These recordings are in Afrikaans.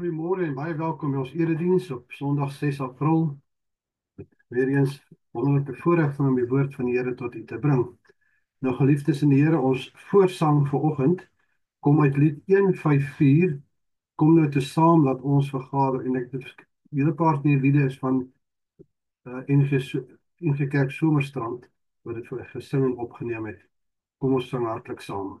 Goeiemôre en baie welkom by ons erediens op Sondag 6 April. Weer eens wonderlike voorreg om die woord van die Here tot u te bring. Nou geliefdes in die Here, ons voorsang vir oggend kom uit lied 154. Kom nou te saam dat ons vergader en ek het 'n hele paar van die liede is van NG Kerk Somerstrand wat dit vir gesing en opgeneem het. Kom ons sing hartlik saam.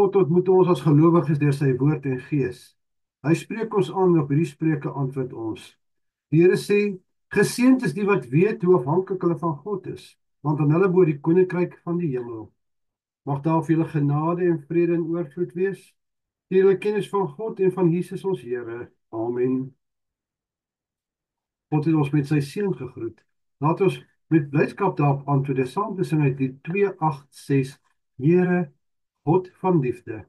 God ontmoet ons as gelowiges deur sy woord en gees. Hy spreek ons aan en op hierdie spreuke antwoord ons. Die Here sê, geseënd is die wat weet hoe afhanklik hulle van God is, want aan hulle behoort die koninkryk van die hemel. Mag daar vir julle genade en vrede in oorvloed wees, deur julle kennis van God en van Jesus ons Here. Amen. God het ons met sy seën gegroet. Laat ons met blydskap daarop antwoord, saam te sing uit die 286, Here, God van liefde.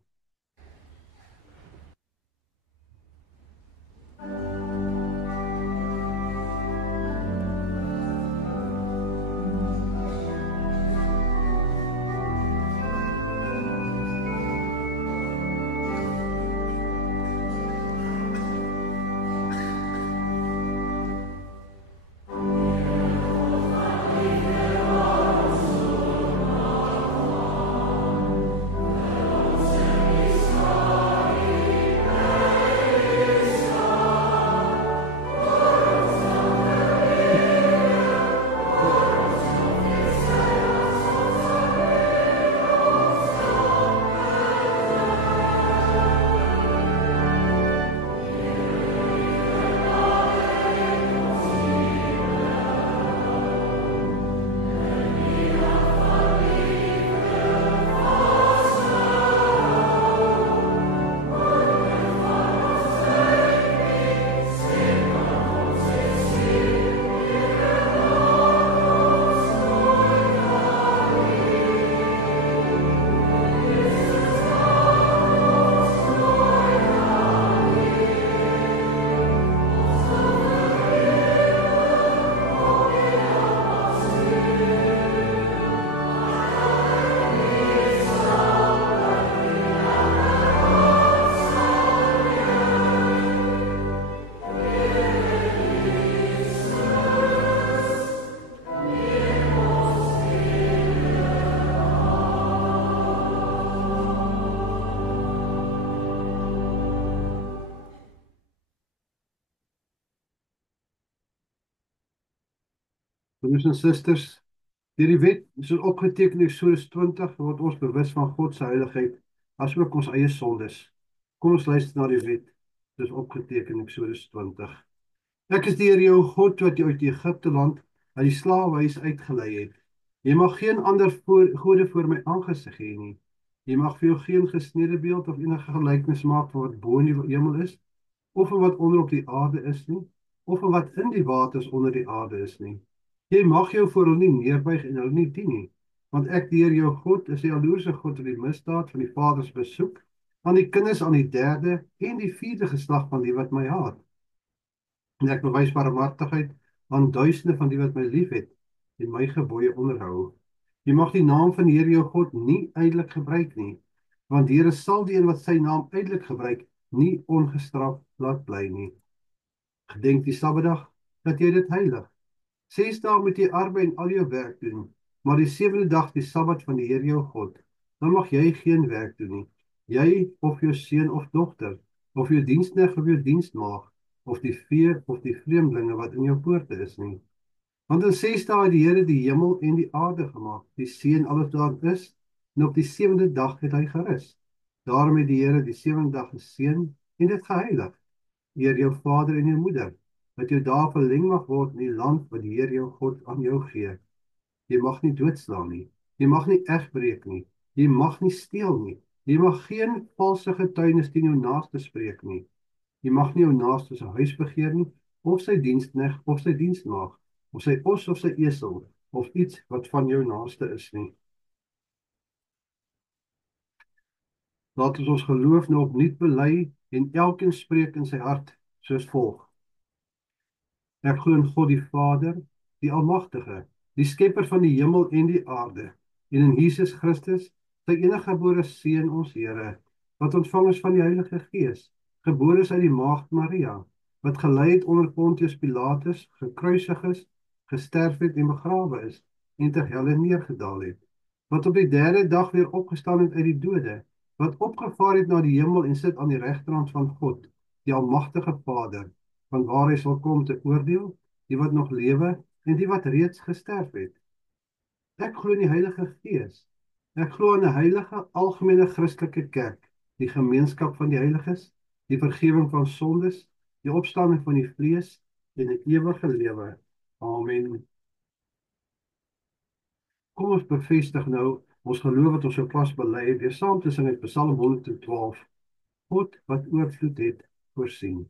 Broers en susters, deur die wet soos opgeteken in Eksodus 20 word ons bewus van God se heiligheid, asook ons eie sondes. Kom ons luister na die wet, soos opgeteken in Eksodus 20. Ek is die Here jou God wat jou uit Egipte land, uit die slawehuis uitgelei het. Jy mag geen ander gode voor my aangesig hê nie. Jy mag vir jou geen gesnede beeld of enige gelykenis maak van wat bo in die hemel is, of van wat onder op die aarde is nie, of van wat in die waters onder die aarde is nie. Jy mag jou voor hulle nie neerbuig en hulle nie dien nie, want ek, die Here jou God, is die jaloerse God wat die misdaad van die vaders besoek, aan die kinders aan die 3de en die 4de geslag van die wat my haat. En ek bewys barmhartigheid aan duisende van die wat my liefhet en my gebooie onderhou. Jy mag die naam van die Here jou God nie ydelik gebruik nie, want die Here sal die een wat sy naam ydelik gebruik, nie ongestraf laat bly nie. Gedenk die Sabbatdag, dat jy dit heilig. 6 dae moet jy arbei en al jou werk doen, maar die 7de dag die Sabbat van die Here jou God. Dan mag jy geen werk doen nie. Jy of jou seun of dogter, of jou diensknegt of jou dienstmaagd, of die vee of die vreemdelinge wat in jou poorte is nie. Want in 6 dae het die Here die hemel en die aarde gemaak, die see en alles daarin is, en op die 7de dag het hy gerus. Daarom het die Here die 7de dag geseën en dit geheilig. Eer jou vader en jou moeder, dat jou dae verleng mag word in die land wat die Here jou God aan jou gee. Jy mag nie doodslaan nie, jy mag nie egbreek nie, jy mag nie steel nie, jy mag geen valse getuienis teen jou naaste spreek nie. Jy mag nie jou naaste se huis begeer nie, of sy diensknegt of sy dienstmaagd, of sy os of sy esel, of iets wat van jou naaste is nie. Laat ons geloof nou opnuut bely en elkeen spreek in sy hart soos volg. Ek glo in God die Vader, die Almagtige, die skepper van die hemel en die aarde, en in Jesus Christus, sy eniggebore Seun ons Here, wat ontvang is van die Heilige Gees, gebore is uit die maagd Maria, wat gelei het onder Pontius Pilatus, gekruisig is, gesterf het en begrawe is, en ter helle neergedaal het, wat op die 3de dag weer opgestaan het uit die dode, wat opgevaar het na die hemel en sit aan die regterhand van God, die Almagtige Vader, van waar hy sal kom te oordeel, die wat nog lewe en die wat reeds gesterf het. Ek glo in die Heilige Gees. Ek glo in 'n heilige algemene Christelike kerk, die gemeenskap van die heiliges, die vergifnis van sondes, die opstanding van die vlees en 'n ewige lewe. Amen. Kom ons bevestig nou ons geloof wat ons sopas bely het, weer saam te sing uit Psalm 112. God wat oorvloed het, voorsien.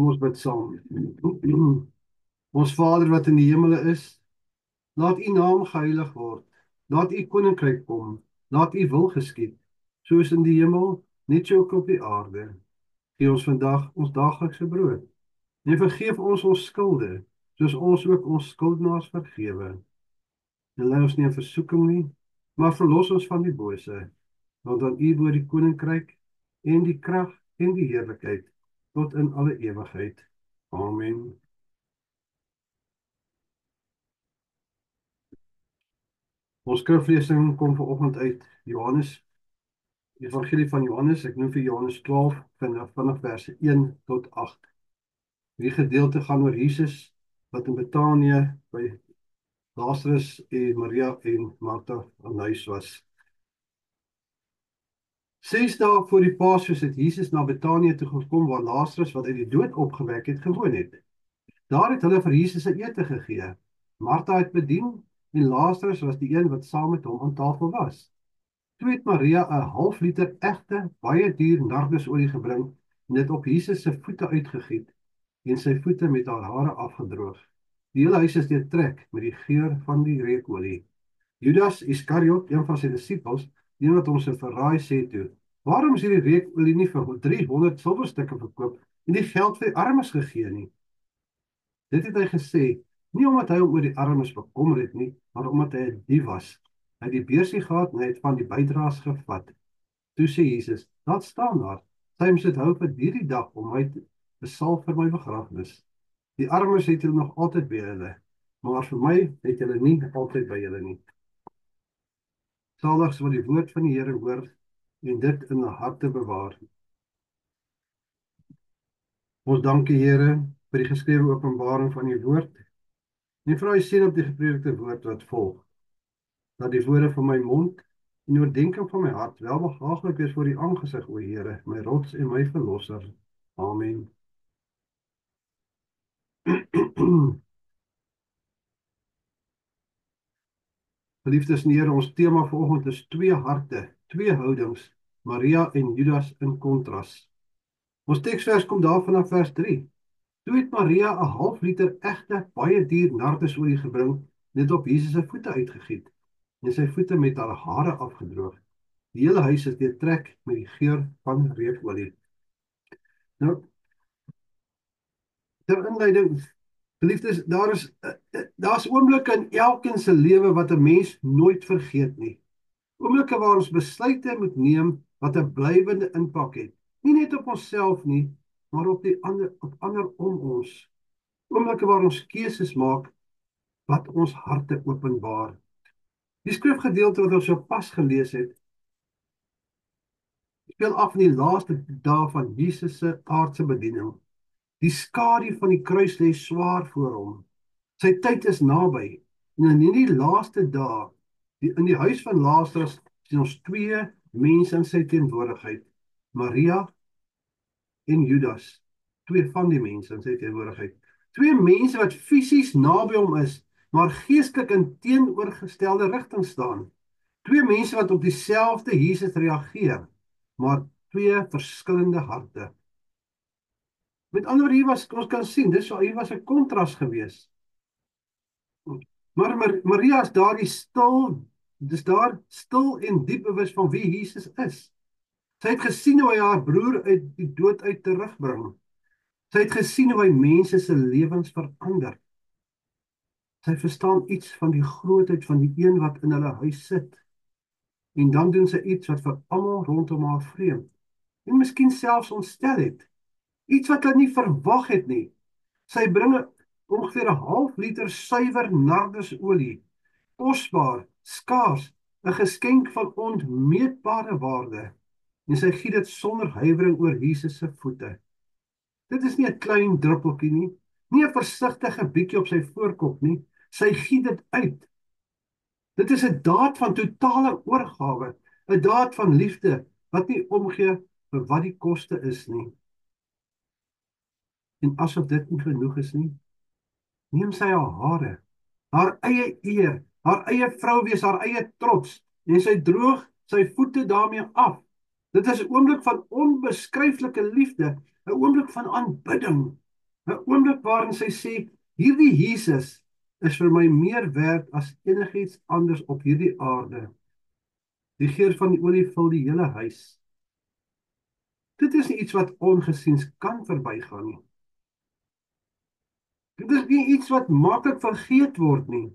Kom ons bid saam. Ons Vader wat in die hemele is, laat u naam geheilig word. Laat u koninkryk kom. Laat u wil geskied, soos in die hemel, net so ook op die aarde. Gee ons vandag ons daaglikse brood. En vergeef ons ons skulde, soos ons ook ons skuldenaars vergewe. En lei ons nie in versoeking nie, maar verlos ons van die bose. Want aan u behoort die koninkryk en die krag en die heerlikheid tot in alle ewigheid. Amen. Ons skriflesing kom vanoggend uit Johannes, die Evangelie van Johannes. Ek noem vir Johannes 12 vanaf verse 1 tot 8. Die gedeelte gaan oor Jesus wat in Betanië by Lazarus en Maria en Martha aan huis was. 6 dae voor die Paasfees het Jesus na Betanië toe gekom waar Lazarus wat uit die dood opgewek het gewoon het. Daar het hulle vir Jesus 'n ete gegee. Martha het bedien en Lazarus was die een wat saam met hom aan tafel was. Toe het Maria 'n half liter egte, baie duur nardesolie gebring en dit op Jesus se voete uitgegiet en sy voete met haar hare afgedroog. Die hele huis is deurtrek met die geur van die reukolie. Judas Iskariot, een van sy disippels, die wat hom sou verraai, sê toe: "Waarom is hierdie reukolie nie vir 300 silwerstukke verkoop en die geld vir die armes gegee nie?" Dit het hy gesê, nie omdat hy hom oor die armes bekommer het nie, maar omdat hy 'n dief was. Hy het die beursie gehad en hy het van die bydraes gevat. Toe sê Jesus: "Laat staan daar. Sy moet hou vir hierdie dag om my te besalf vir my begrafnis. Die armes het julle nog altyd by julle, maar vir my het julle nie altyd by julle nie." Saligs wat die woord van die Here hoor en dit in hulle harte bewaar. Ons dank die Here vir die geskrewe openbaring van die woord en vra u seën op die gepredikte woord wat volg. Dat die woorde van my mond en die oordeenking van my hart welbehaaglik is voor u aangesig, o Here, my rots en my verlosser. Amen. Geliefdes en Here, ons tema vanoggend is twee harte, twee houdings, Maria en Judas in kontras. Ons teksvers kom daar vanaf vers 3. Toe het Maria 'n half liter egte, baie duur nardesolie gebring en dit op Jesus se voete uitgegiet en sy voete met haar hare afgedroog. Die hele huis is deurtrek met die geur van reukolie. Nou, ter inleiding, geliefdes, daar's oomblikke in elkeen se lewe wat 'n mens nooit vergeet nie. Oomblikke waar ons besluite moet neem wat 'n blywende impak het. Nie net op onsself nie, maar op ander om ons. Oomblikke waar ons keuses maak wat ons harte openbaar. Die skrifgedeelte wat ons sopas gelees het, speel af in die laaste dae van Jesus se aardse bediening. Die skadu van die kruis lê swaar voor hom. Sy tyd is naby. En in hierdie laaste dae, in die huis van Lazarus, sien ons twee mense in sy teenwoordigheid. Maria en Judas. Twee van die mense in sy teenwoordigheid. Twee mense wat fisies naby hom is, maar geestelik in teenoorgestelde rigting staan. Twee mense wat op dieselfde Jesus reageer, maar twee verskillende harte. Met ander woorde, ons kan sien, hier was 'n kontras gewees. Maar Maria is daar stil en diep bewus van wie Jesus is. Sy het gesien hoe hy haar broer uit die dood uit terugbring. Sy het gesien hoe hy mense se lewens verander. Sy verstaan iets van die grootheid van die een wat in hulle huis sit. En dan doen sy iets wat vir almal rondom haar vreemd en miskien selfs ontstel het. Iets wat hulle nie verwag het nie. Sy bring ongeveer 'n half liter suiwer nardesolie, kosbaar, skaars, 'n geskenk van onmeetbare waarde, en sy giet dit sonder huiwering oor Jesus se voete. Dit is nie 'n klein druppeltjie nie, nie 'n versigtige bietjie op sy voorkop nie, sy giet dit uit. Dit is 'n daad van totale oorgawe, 'n daad van liefde, wat nie omgee vir wat die koste is nie. En asof dit nie genoeg is nie, neem sy haar hare, haar eie eer, haar eie vrou wees, haar eie trots, en sy droog sy voete daarmee af. Dit is 'n oomblik van onbeskryflike liefde, 'n oomblik van aanbidding, 'n oomblik waarin sy sê, hierdie Jesus is vir my meer werd as enigiets anders op hierdie aarde. Die geur van die olie vul die hele huis. Dit is nie iets wat ongesiens kan verbygaan nie. Dit is nie iets wat maklik vergeet word nie.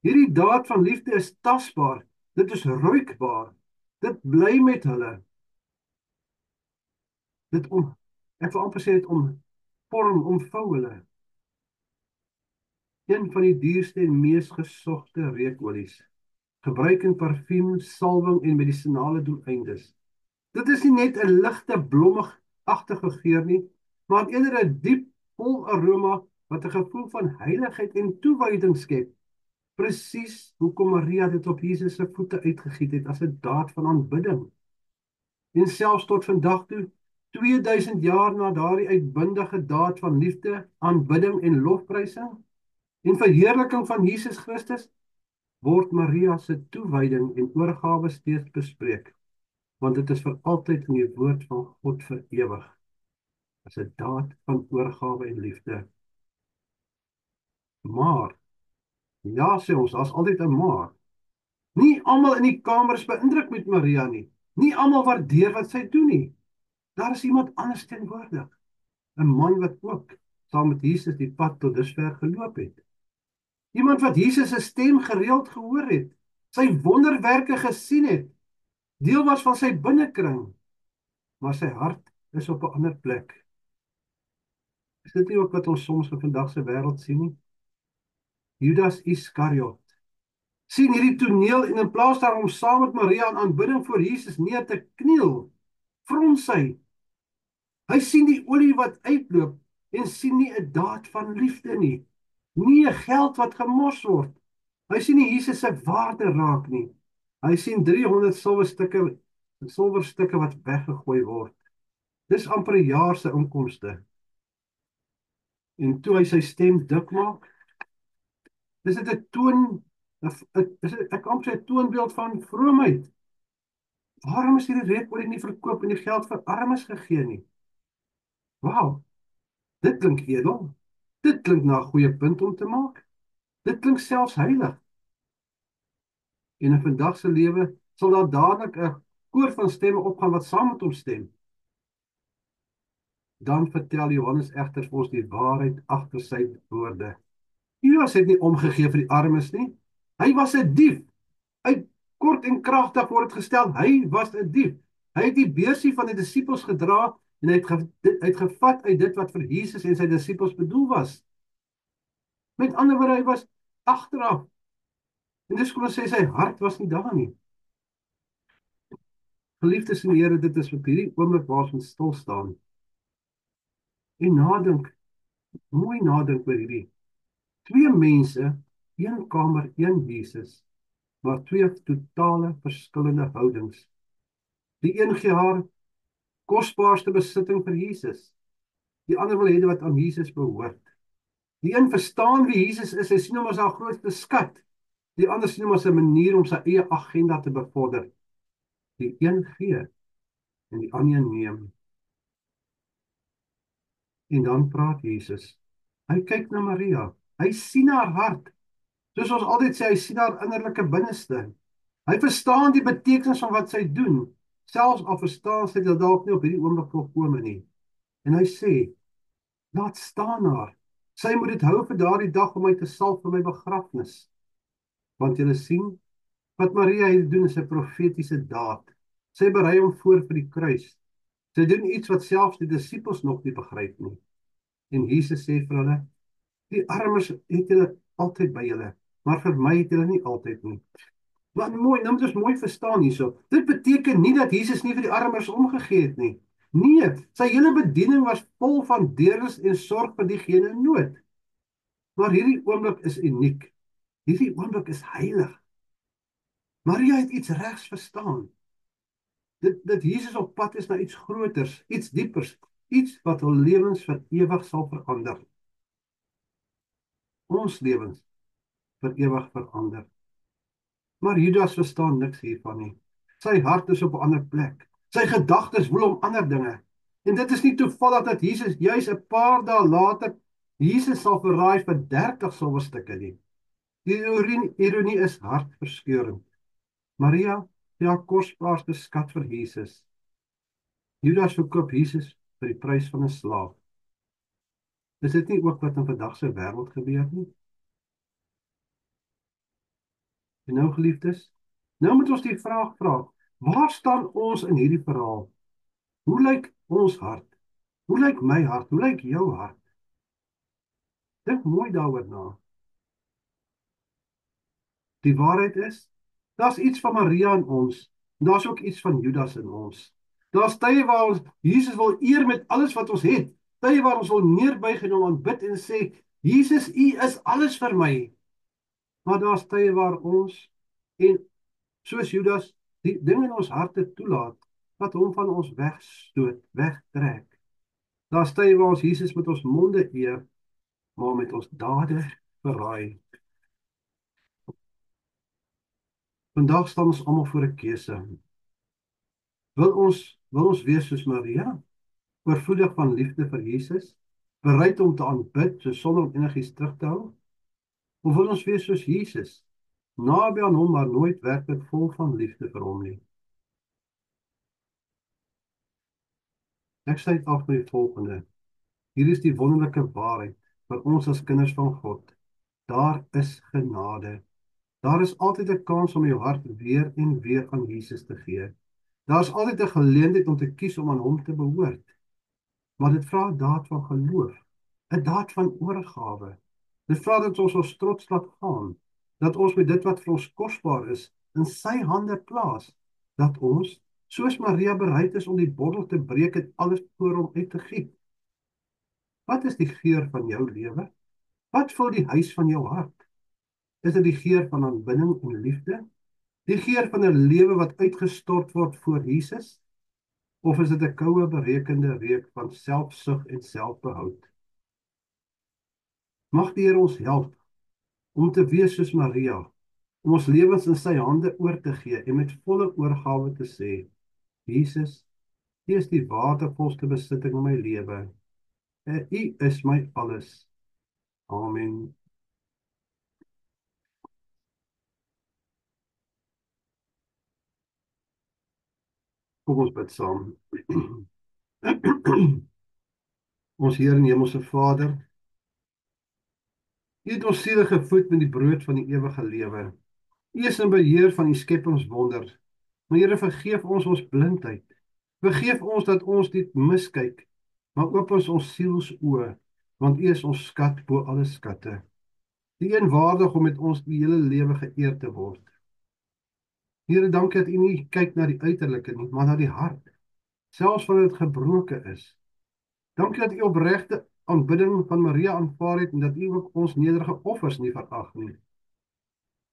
Hierdie daad van liefde is tasbaar, dit is ruikbaar, dit bly met hulle. Ek wil amper sê dit omvou hulle. Een van die duurste en mees gesogte reukolies, gebruik in parfuum, salwing en medisinale doeleindes. Dit is nie net 'n ligte blommig-agtige geur nie, maar eerder 'n diep, vol aroma wat 'n gevoel van heiligheid en toewyding skep. Presies hoekom Maria dit op Jesus se voete uitgegiet het as 'n daad van aanbidding. En selfs tot vandag toe, 2000 jaar na daardie uitbundige daad van liefde, aanbidding en lofprysing en verheerliking van Jesus Christus, word Maria se toewyding en oorgawe steeds bespreek, want dit is vir altyd in die woord van God vir ewig, as 'n daad van oorgawe en liefde. Maar, ja sê ons, daar's altyd 'n maar. Nie almal in die kamer is beïndruk met Maria nie. Nie almal waardeer wat sy doen nie. Daar is iemand anders teenwoordig. 'n Man wat ook saam met Jesus die pad tot dusver geloop het. Iemand wat Jesus se stem gereeld gehoor het, sy wonderwerke gesien het, deel was van sy binnekring, maar sy hart is op 'n ander plek. Is dit nie ook wat ons soms in vandag se wêreld sien nie? Judas Iskariot sien hierdie toneel en in plaas daarom saam met Maria in aanbidding voor Jesus neer te kniel, frons hy. Hy sien die olie wat uitloop en sien nie 'n daad van liefde nie. Nie 'n geld wat gemors word. Hy sien nie Jesus se waarde raak nie. Hy sien 300 silwerstukke wat weggegooi word. Dis amper 'n jaar se inkomste. En toe hy sy stem dik maak, is dit 'n toon, ek kan sê 'n toonbeeld van vroomheid. Waarom is hierdie reukolie nie verkoop en die geld vir armes gegee nie? Wow, dit klink edel. Dit klink na 'n goeie punt om te maak. Dit klink selfs heilig. En in vandag se lewe sal daar dadelik 'n koor van stemme opgaan wat saam met hom stem. Dan vertel Johannes egter vir ons die waarheid agter sy woorde. Judas het nie omgegee vir die armes nie. Hy was 'n dief. Uit kort en kragtig word gestel, hy was 'n dief. Hy het die beursie van die disippels gedra en hy het gevat uit dit wat vir Jesus en sy disippels bedoel was. Met ander woorde, hy was agteraf. En dis kom ons sê sy hart was nie daar nie. Geliefdes in die Here, dit is op hierdie oomblik waar ons stil staan. En nadink, mooi nadink oor hierdie. Twee mense, een kamer, een Jesus, maar twee totale verskillende houdings. Die een gee haar kosbaarste besitting vir Jesus. Die ander wil hê wat aan Jesus behoort. Die een verstaan wie Jesus is, hy sien hom as haar grootste skat. Die ander sien hom as 'n manier om sy eie agenda te bevorder. Die een gee en die ander neem. En dan praat Jesus. Hy kyk na Maria. Hy sien haar hart. Soos ons altyd sê, hy sien haar innerlike binneste. Hy verstaan die betekenis van wat sy doen, selfs al verstaan sy dit dalk nie op hierdie oomblik volkome nie. En hy sê, laat staan haar. Sy moet dit hou vir daardie dag om my te salf vir my begrafnis. Want julle sien, wat Maria hier doen is 'n profetiese daad. Sy berei hom voor vir die kruis. Sy doen iets wat selfs die disippels nog nie begryp nie. En Jesus sê vir hulle, die armes het julle altyd by julle, maar vir my het julle nie altyd nie. Maar mooi, nou moet ons mooi verstaan hierso. Dit beteken nie dat Jesus nie vir die armes omgegee het nie. Nee, sy hele bediening was vol van deernis en sorg vir diegene in nood. Maar hierdie oomblik is uniek. Hierdie oomblik is heilig. Maria het iets regs verstaan. Dat Jesus op pad is na iets groters, iets diepers, iets wat hul lewens vir ewig sal verander. Ons lewens vir ewig verander. Maar Judas verstaan niks hiervan nie. Sy hart is op 'n ander plek. Sy gedagtes woel om ander dinge. En dit is nie toevallig dat Jesus juis 'n paar dae later Jesus sal verraai vir 30 silwerstukke nie. Die ironie is hartverskeurende. Maria gee haar kosbaarste skat vir Jesus. Judas verkoop Jesus vir die prys van 'n slaaf. Is dit nie ook wat in vandag se wêreld gebeur nie? En nou geliefdes, nou moet ons die vraag vra: waar staan ons in hierdie verhaal? Hoe lyk ons hart? Hoe lyk my hart? Hoe lyk jou hart? Dink mooi daaroor na. Die waarheid is, daar's iets van Maria in ons, en daar's ook iets van Judas in ons. Daar's tye waar ons Jesus wil eer met alles wat ons het. Tye waar ons wil neerbuig en hom aanbid en sê, Jesus, U is alles vir my. Maar daar's tye waar ons, en soos Judas, die ding in ons harte toelaat, wat hom van ons wegstoot, wegtrek. Daar's tye waar ons Jesus met ons monde eer, maar met ons dade verraai. Vandag staan ons almal voor 'n keuse. Wil ons wees soos Maria, oorvloedig van liefde vir Jesus, bereid om te aanbid sonder om enigiets terug te hou? Of wil ons wees soos Jesus, naby aan hom maar nooit werklik vol van liefde vir hom nie? Ek sluit af met die volgende. Hier is die wonderlike waarheid vir ons as kinders van God. Daar is genade. Daar is altyd 'n kans om jou hart weer en weer aan Jesus te gee. Daar is altyd 'n geleentheid om te kies om aan hom te behoort. Maar dit vra 'n daad van geloof, 'n daad van oorgawe. Dit vra dat ons trots laat gaan, dat ons met dit wat vir ons kosbaar is, in sy hande plaas, dat ons, soos Maria, bereid is om die bottel te breek en alles voor hom uit te giet. Wat is die geur van jou lewe? Wat vul die huis van jou hart? Is dit die geur van aanbidding en liefde? Die geur van 'n lewe wat uitgestort word voor Jesus? Of is dit 'n koue, berekende reuk van selfsug en selfbehoud? Mag die Here ons help om te wees soos Maria, om ons lewens in sy hande oor te gee en met volle oorgawe te sê, Jesus, U is die waardevolste besitting in my lewe. En U is my alles. Amen. Kom ons bid saam. Ons Here en Hemelse Vader, U het ons siele gevoed met die brood van die ewige lewe. U is in beheer van die skepingswonder. Maar Here, vergeef ons blindheid. Vergeef ons dat ons dit miskyk, maar oop ons sielsoë, want U is ons skat bo alle skatte. Die een waardig om met ons die hele lewe geëer te word. Here, dankie dat U nie kyk na die uiterlike nie, maar na die hart, selfs wanneer dit gebroken is. Dankie dat U opregte aanbidding van Maria aanvaar het en dat U ook ons nederige offers nie verag nie.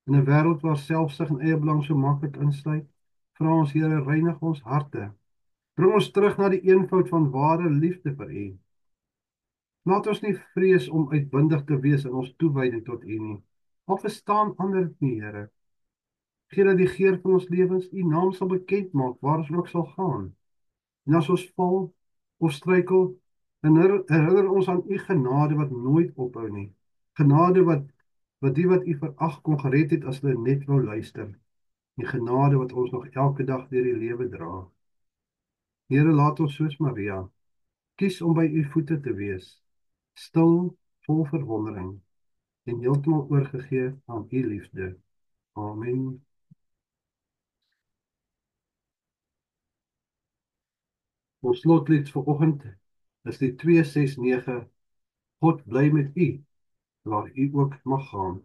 In 'n wêreld waar selfsug en eie belang so maklik insluit, vra ons Here, reinig ons harte. Bring ons terug na die eenvoud van ware liefde vir U. Laat ons nie vrees om uitbundig te wees in ons toewyding tot U nie. Al verstaan ander dit nie, Here. Gee dat die geur van ons lewens U naam sal bekend maak waar ons ook sal gaan. En as ons val of struikel, herinner ons aan U genade wat nooit ophou nie. Genade wat die wat U verag kon gered het as hulle net wou luister. Die genade wat ons nog elke dag deur die lewe dra. Here, laat ons soos Maria kies om by U voete te wees, stil, vol verwondering en heeltemal oorgegee aan U liefde. Amen. Ons slotlied vir oggend is die 269, God bly met U, waar U ook mag gaan.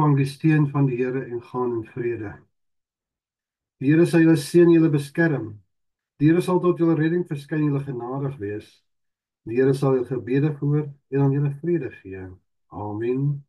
ontvang die steun van die Here en gaan in vrede. Die Here sal julle seën en julle beskerm. Die Here sal tot julle redding verskyn en julle genadig wees. Die Here sal julle gebede verhoor en aan julle vrede gee. Amen.